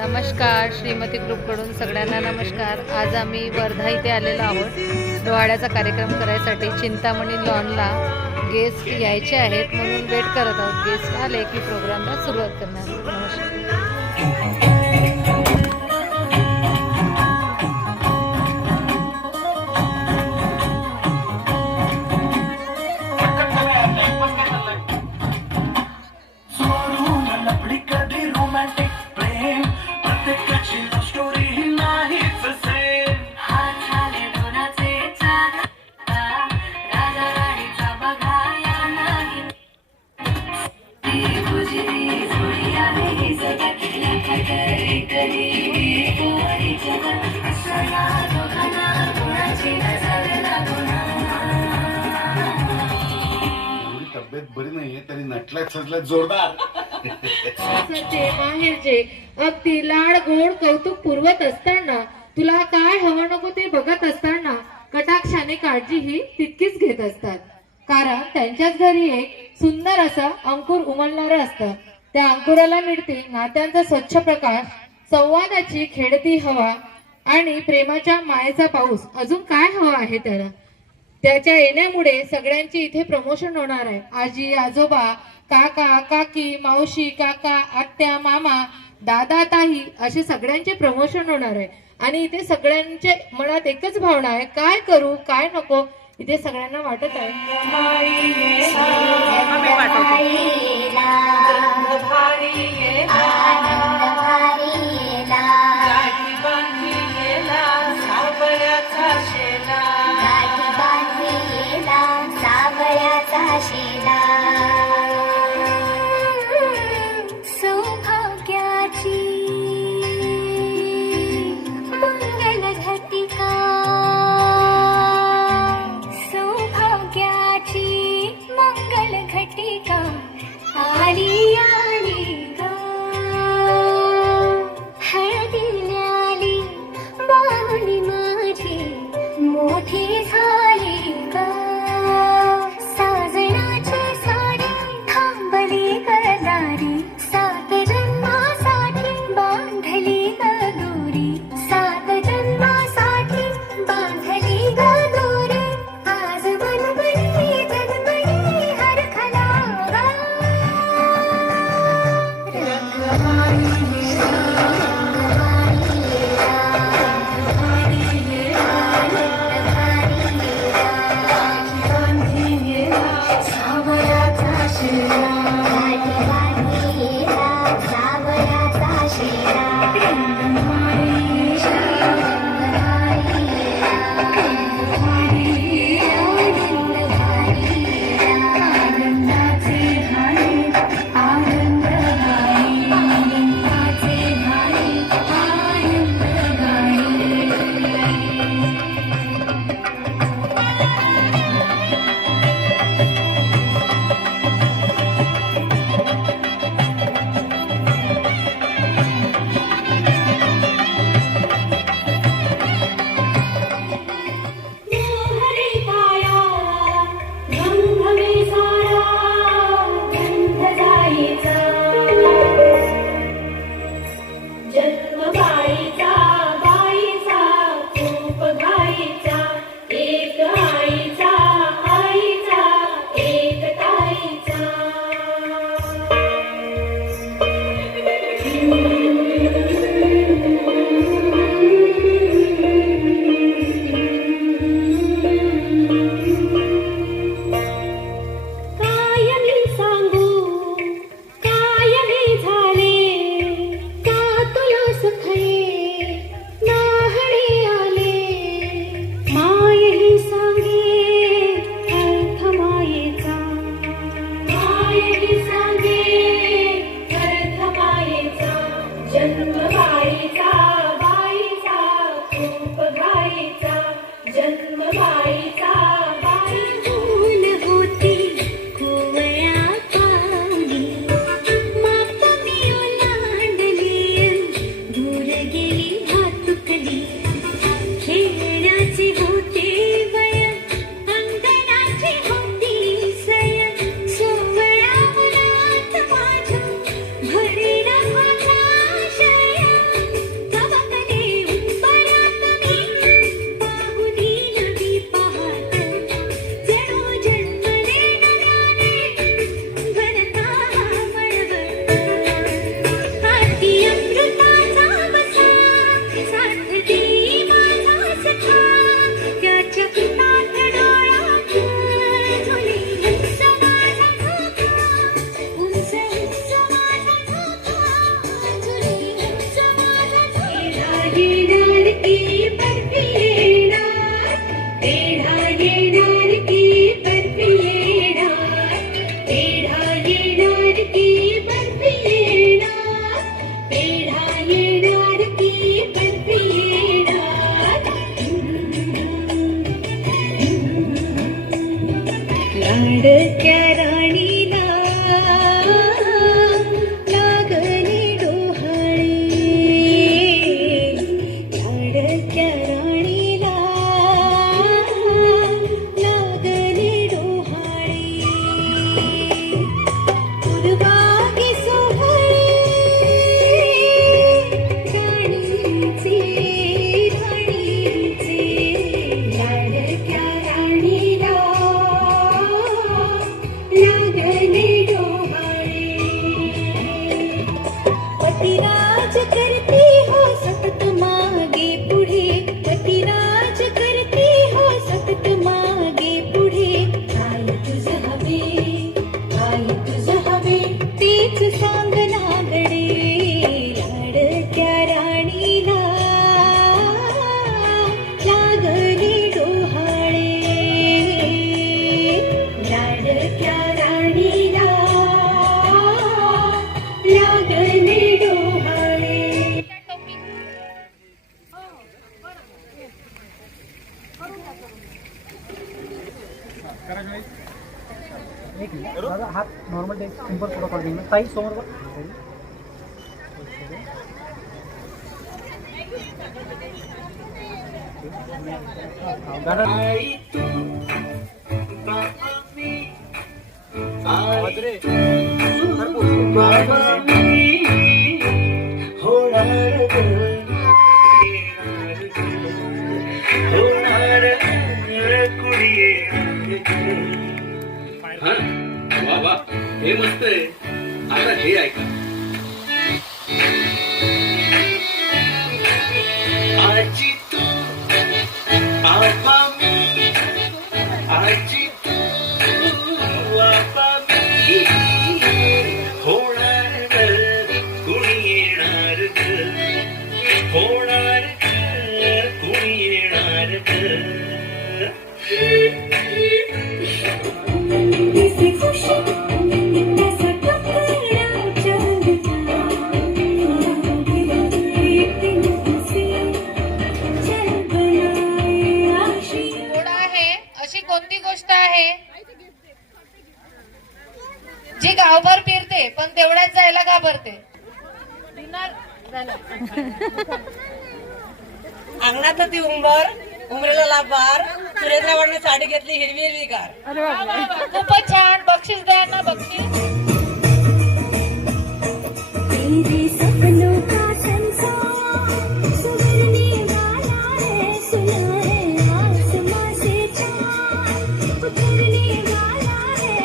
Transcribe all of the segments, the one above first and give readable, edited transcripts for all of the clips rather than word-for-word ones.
नमस्कार, श्रीमती ग्रुपकडून सगळ्यांना नमस्कार। आज आम्ही वर्धा इथे आलेलो आहोत डोहाळ्याचा कार्यक्रम करायसाठी। चिंतामणी लॉनला गेस्ट यायचे आहेत म्हणून वेट करत आहोत। गेस्ट आले की प्रोग्रामला सुरुवात करणार आहोत। नमस्कार। तब्येत बरी नाहीये तरी नटल्यात सजल्यात जोरदार। माहेरचे अगदी लाड गोड कौतुक पुरवत असताना, तुला काय हवं नको ते बघत असताना कटाक्षाने काळजी ही तितकीच घेत असतात। कारण त्यांच्याच घरी एक सुंदर असं अंकुर उमलणारं असतं। त्या अंकुराला मिळते नात्यांचा स्वच्छ प्रकाश, संवादाची खेळती हवा आणि प्रेमाच्या मायेचा पाऊस। अजून काय हवं आहे त्याला? त्याच्या येण्यामुळे सगळ्यांची इथे प्रमोशन होणार आहे। आजी आजोबा, काका काकी, मावशी काका, आत्या मामा, दादा ताई असे सगळ्यांचे प्रमोशन होणार आहे। आणि इथे सगळ्यांच्या मनात एकच भावना आहे, काय करू काय नको इथे सगळ्यांना वाटत आहे। राज करती हो सतत मागे पुढे पतिराज करती हो सतत मागे पुढे काय तुझं हवे काय तुझं हवे तीच सांग नागडे लाडक्या राणीला लागली डोहाळे लाडक्या राणीला लागली डोहाळे. एक मिनिट दादा हात नॉर्मल टेक सिंपल फोटो काढून घे ताई समोर बघ. हा वा वा हे मस्त आहे. आता हे ऐका. आजी तू आबा मी आजी तू आबा मी होणार ग कुणी येणार ग होणार ग कुणी येणार ग. किसी खुशी ऐसा टकरा चलता एक दिन हंसी चल बनाए आशी. गोड आहे अशी कोणती गोष्ट आहे जी गावभर फिरते पण तेवढ्याच जायला घाबरते? अंगणात ती उंबर उमरेला लाभार सुरेंद्रवाडने साडी घेतली हिरवी हिरवी गार. खूपच छान. बक्षीस द्या ना बक्षीस. तेरे सपनों का संसार सुवरने वाला है सुना है आसमां से चांद उतरने वाला है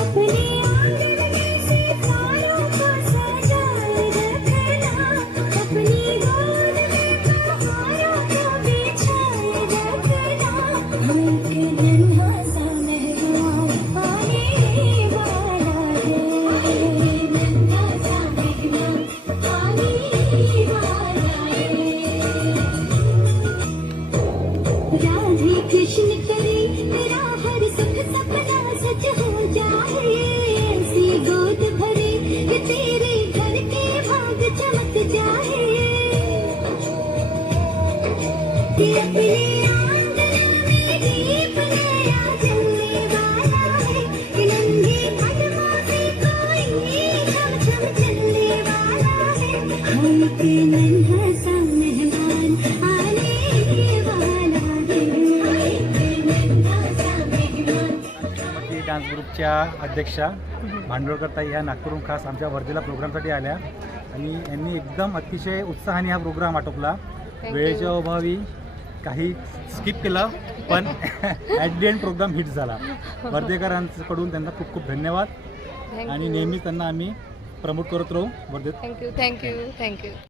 अपने आंगन में सितारों को सजाए रखना अपनी गोद में बहारों को बिछाए रखना. एक नन्हा सा मेहमान पाने वाला है नन्हा सा मेहमान पाने वाला है. राधे कृष्ण करे मेरा हर सुख सपना सच हो जाए ऐसी गोद भरे कि तेरे घर के भाग चमक जाए कि अपने आंगन में दीप नया जलने वाला है कि नन्हे कदमों से कोई छम छम चलने वाला है. एक नन्हा सा मेहमान आने वाला है एक नन्हा सा मेहमान. ती डान्स ग्रुपच्या अध्यक्षा भांडवळकर ताई ह्या नागपूरहून खास आमच्या वर्धेला प्रोग्रामसाठी आल्या आणि यांनी एकदम अतिशय उत्साहाने हा प्रोग्राम आटोपला. वेळेच्या अभावी काही स्किप केलं पण at the end program hit झाला. वर्धेकरांकडून त्यांना खूप खूप धन्यवाद आणि नेहमी त्यांना आम्ही प्रमोट करत राहू वर्धेत. Thank you thank you thank you.